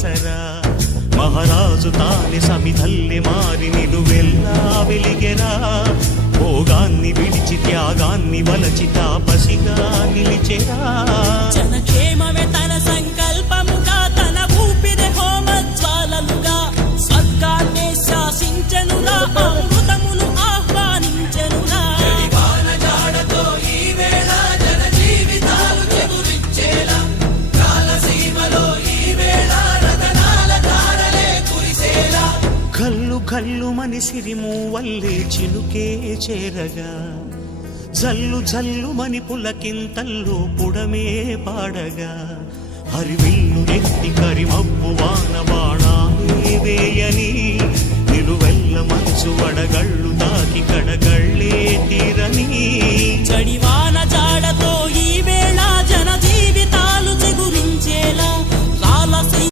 ఆసరా మహారాజు తానే సమిధల్లె మారి నిలువెల్లా వెలిగెరా భోగాన్ని విడిచి త్యాగాన్ని వలచి తాపసిగా నిలిచెరా జనక్షేమమే తన సంకల్పముగా తన ఊపిరి హోమజ్వాలలుగా స్వర్గాన్నే శాసించెనురా అమృతమును ఆహ్వానించెనురా కల్లు కల్లు మని సిరిము వల్లే చిలుకే చేరగా జల్లు జల్లు మని పులకింతల్లు పుడమే పాడగా హరివిల్లు నెత్తి కరిమబ్బు వాన బాణాలే వేయని నిలువెల్ల మంచు వడగళ్ళు తాకి కడగ